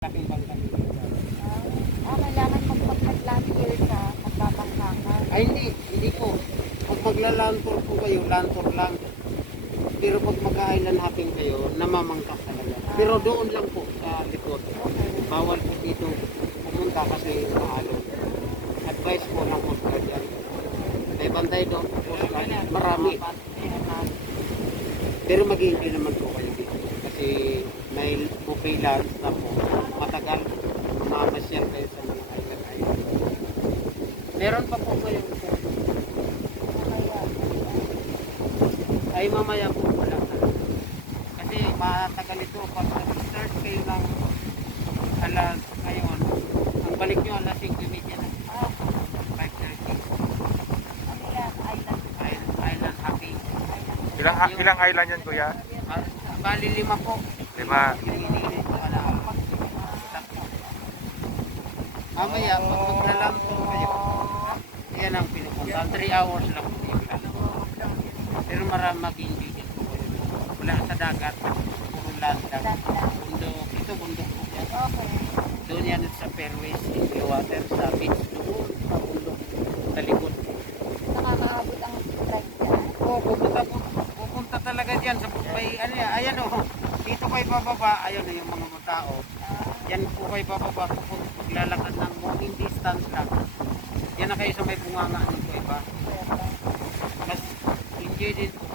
Laking bangka. Kailangan magpag-land tour ka, magbabangka ka. Ay hindi po. Pag magla-lantour po kayo, lantour lang. Pero pag mag-island hopping kayo, namamangka talaga. Pero doon lang po sa likod. Bawal po dito pumunta kasi maalon. Advice po ng Coast Guard yan. Bantay doon, Coast Guard, marami. Pero mag-i-enjoy naman po kayo dito. Kasi may buffet lunch na po. Matagal. Mamasyal kayo sa mga island. Meron pa po ngayon po. Ay mamaya po wala. Kasi matagal ito. Pag start kayo ng alas ngayon, ang balik nyo alas 5:30 na. 5:30. Island hopping. Ilang island yan, kuya? Bali 5 po. 5. Yung iniinit ko na. Mamaya, pag maglalang po kayo, yan ang pinupunta. 3 hours lang po yung lalo. Pero marami mag-enjoy din po kayo. Wala sa dagat, puro land lang. Bundok, ito bundok po yan. Doon yan sa fairways, in the water, sa beach, doon sa bundok, sa likod. Nakakaabot ang drive dyan. Oo, pupunta talaga dyan sa may, ano yan, ayan o, dito kayo bababa, ayun na yung mga tao. Yan po kayo bababa, maglalakad ng walking distance lang. Yan na kayo sa may bunganga, ano po iba. Mas enjoy din po